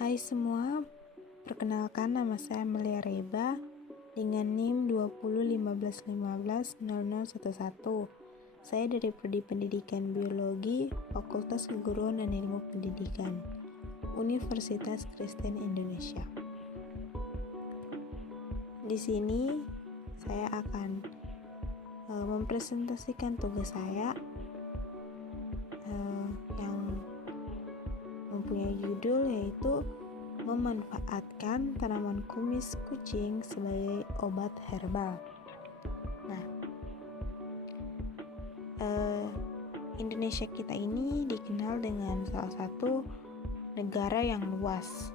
Hai semua, perkenalkan nama saya Amelia Reba dengan NIM 2015150011. Saya dari Prodi Pendidikan Biologi, Fakultas Keguruan dan Ilmu Pendidikan, Universitas Kristen Indonesia. Di sini saya akan mempresentasikan tugas saya yang mempunyai judul yaitu memanfaatkan tanaman kumis kucing sebagai obat herbal. Nah, Indonesia kita ini dikenal dengan salah satu negara yang luas.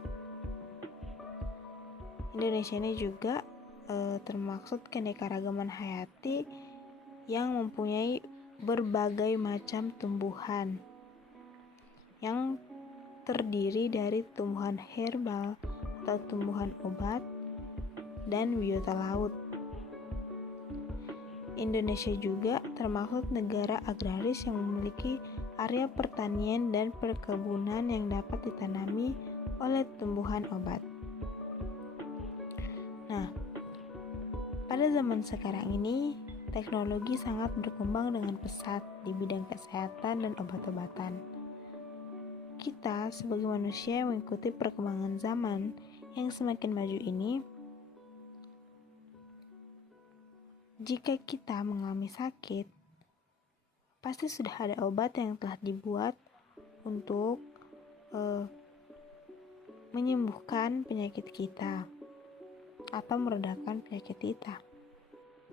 Indonesia ini juga termaksud keanekaragaman hayati yang mempunyai berbagai macam tumbuhan yang terdiri dari tumbuhan herbal atau tumbuhan obat dan biota laut. Indonesia juga termasuk negara agraris yang memiliki area pertanian dan perkebunan yang dapat ditanami oleh tumbuhan obat. Nah, pada zaman sekarang ini teknologi sangat berkembang dengan pesat di bidang kesehatan dan obat-obatan. Kita sebagai manusia yang mengikuti perkembangan zaman yang semakin maju ini, jika kita mengalami sakit, pasti sudah ada obat yang telah dibuat untuk menyembuhkan penyakit kita atau meredakan penyakit kita.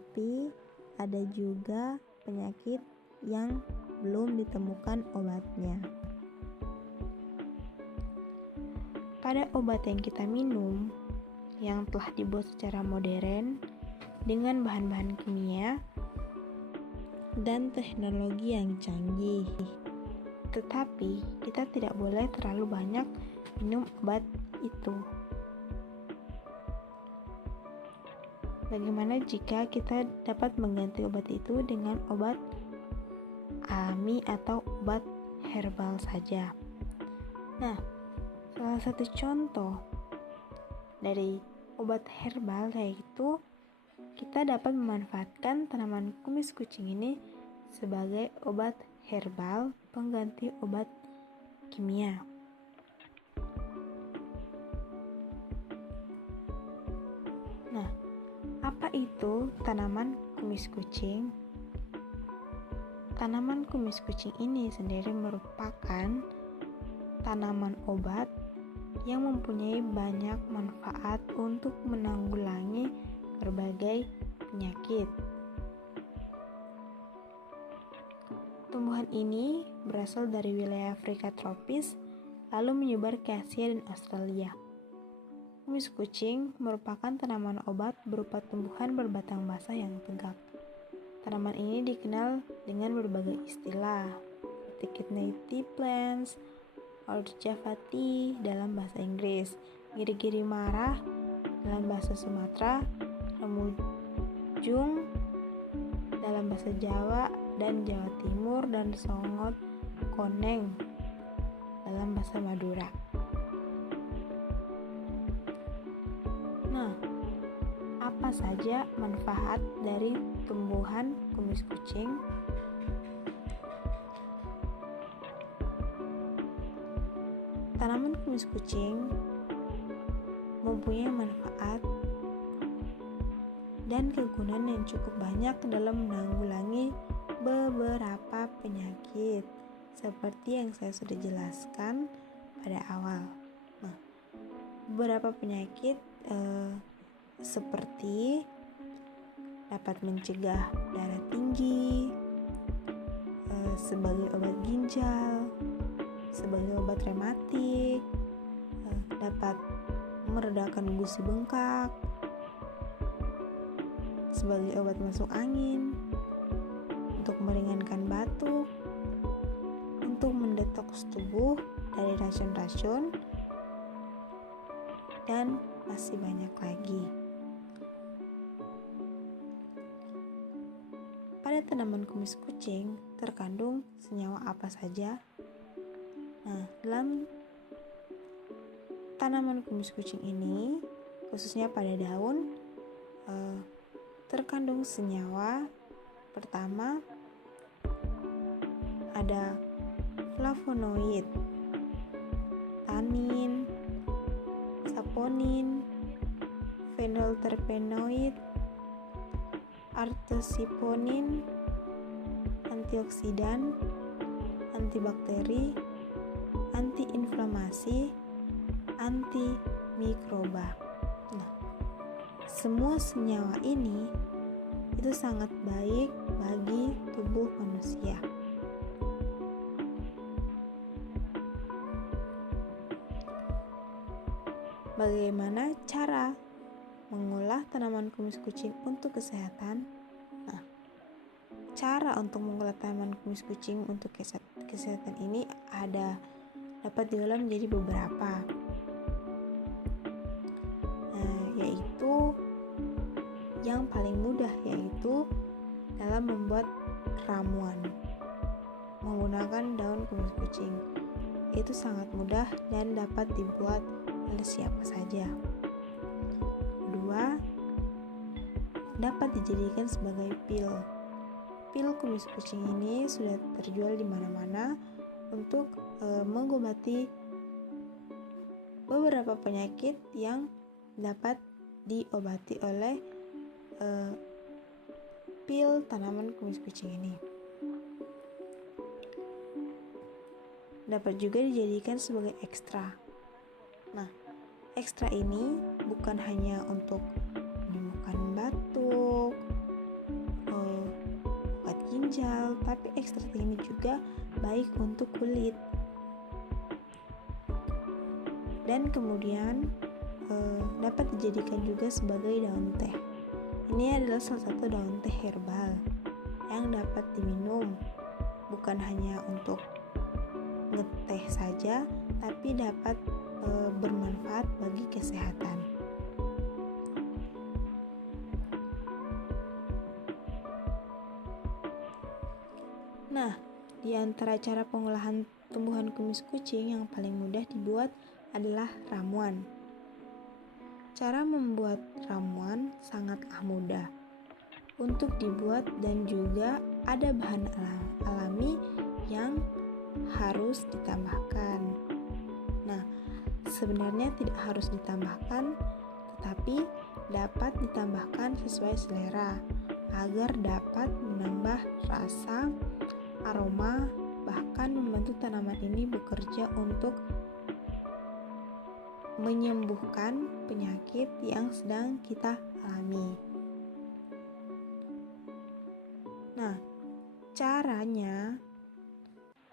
Tapi ada juga penyakit yang belum ditemukan obatnya. Pada obat yang kita minum yang telah dibuat secara modern dengan bahan-bahan kimia dan teknologi yang canggih. Tetapi kita tidak boleh terlalu banyak minum obat itu. Bagaimana jika kita dapat mengganti obat itu dengan obat alami atau obat herbal saja? Nah, salah satu contoh dari obat herbal yaitu kita dapat memanfaatkan tanaman kumis kucing ini sebagai obat herbal pengganti obat kimia. Nah, apa itu tanaman kumis kucing? Tanaman kumis kucing ini sendiri merupakan tanaman obat yang mempunyai banyak manfaat untuk menanggulangi berbagai penyakit. Tumbuhan ini berasal dari wilayah Afrika tropis lalu menyebar ke Asia dan Australia. Kumis kucing merupakan tanaman obat berupa tumbuhan berbatang basah yang tegak. Tanaman ini dikenal dengan berbagai istilah seperti kidney tea plants, Old Java tea dalam bahasa Inggris, giri-giri marah dalam bahasa Sumatera, remujung dalam bahasa Jawa dan Jawa Timur, dan songot koneng dalam bahasa Madura. Nah, apa saja manfaat dari tumbuhan kumis kucing? Tanaman kumis kucing mempunyai manfaat dan kegunaan yang cukup banyak dalam menanggulangi beberapa penyakit seperti yang saya sudah jelaskan pada awal. Nah, beberapa penyakit seperti dapat mencegah darah tinggi, sebagai obat ginjal, sebagai obat rematik, dapat meredakan gusi bengkak, sebagai obat masuk angin, untuk meringankan batuk, untuk mendetoks tubuh dari racun-racun, dan masih banyak lagi. Pada tanaman kumis kucing terkandung senyawa apa saja? Nah, dalam tanaman kumis kucing ini, khususnya pada daun, terkandung senyawa. Pertama, ada flavonoid, tanin, saponin, fenolterpenoid, artosiponin, antioksidan, antibakteri, antiinflamasi, antimikroba. Nah, semua senyawa ini itu sangat baik bagi tubuh manusia. Bagaimana cara mengolah tanaman kumis kucing untuk kesehatan? Nah, cara untuk mengolah tanaman kumis kucing untuk kesehatan ini dapat diolah menjadi beberapa, yaitu yang paling mudah yaitu dalam membuat ramuan menggunakan daun kumis kucing. Itu sangat mudah dan dapat dibuat oleh siapa saja. Kedua, dapat dijadikan sebagai pil. Pil kumis kucing ini sudah terjual di mana-mana untuk mengobati beberapa penyakit yang dapat diobati oleh pil tanaman kumis kucing ini. Dapat juga dijadikan sebagai ekstra. Nah, ekstra ini bukan hanya untuk menyembuhkan batuk, obat ginjal, tapi ekstrak ini juga baik untuk kulit. Dan kemudian dapat dijadikan juga sebagai daun teh. Ini adalah salah satu daun teh herbal yang dapat diminum, bukan hanya untuk ngeteh saja, tapi dapat bermanfaat bagi kesehatan. Nah, di antara cara pengolahan tumbuhan kumis kucing yang paling mudah dibuat adalah ramuan. Cara membuat ramuan sangatlah mudah untuk dibuat dan juga ada bahan alami yang harus ditambahkan. Nah, sebenarnya tidak harus ditambahkan, tetapi dapat ditambahkan sesuai selera agar dapat menambah rasa, aroma, bahkan membantu tanaman ini bekerja untuk menyembuhkan penyakit yang sedang kita alami. Nah, caranya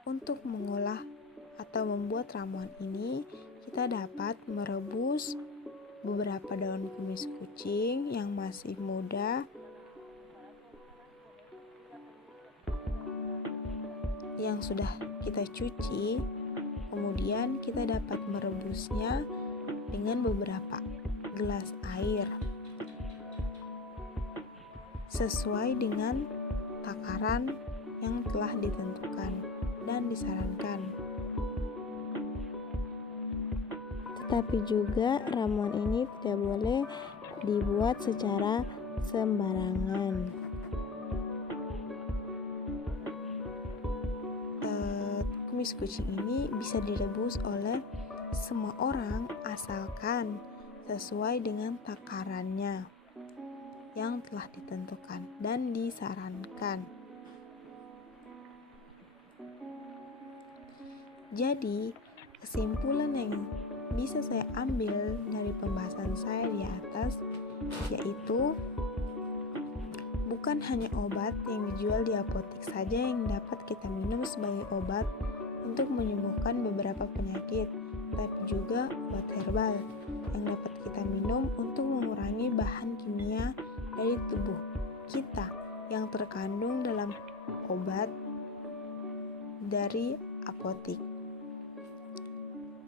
untuk mengolah atau membuat ramuan ini, kita dapat merebus beberapa daun kumis kucing yang masih muda yang sudah kita cuci. Kemudian kita dapat merebusnya dengan beberapa gelas air sesuai dengan takaran yang telah ditentukan dan disarankan. Tetapi juga ramuan ini tidak boleh dibuat secara sembarangan. Kumis kucing ini bisa direbus oleh semua orang asalkan sesuai dengan takarannya yang telah ditentukan dan disarankan. Jadi, kesimpulan yang bisa saya ambil dari pembahasan saya di atas yaitu bukan hanya obat yang dijual di apotek saja yang dapat kita minum sebagai obat untuk menyembuhkan beberapa penyakit, tapi juga obat herbal yang dapat kita minum untuk mengurangi bahan kimia dari tubuh kita yang terkandung dalam obat dari apotek.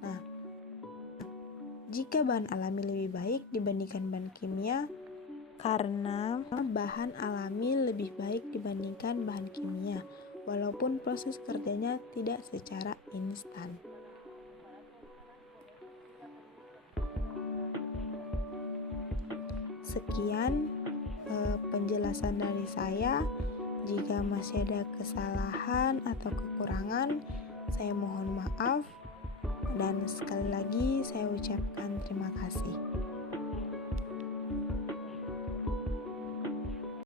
Nah, jika bahan alami lebih baik dibandingkan bahan kimia, karena bahan alami lebih baik dibandingkan bahan kimia, walaupun proses kerjanya tidak secara instan. Sekian penjelasan dari saya. Jika masih ada kesalahan atau kekurangan, saya mohon maaf. Dan sekali lagi saya ucapkan terima kasih.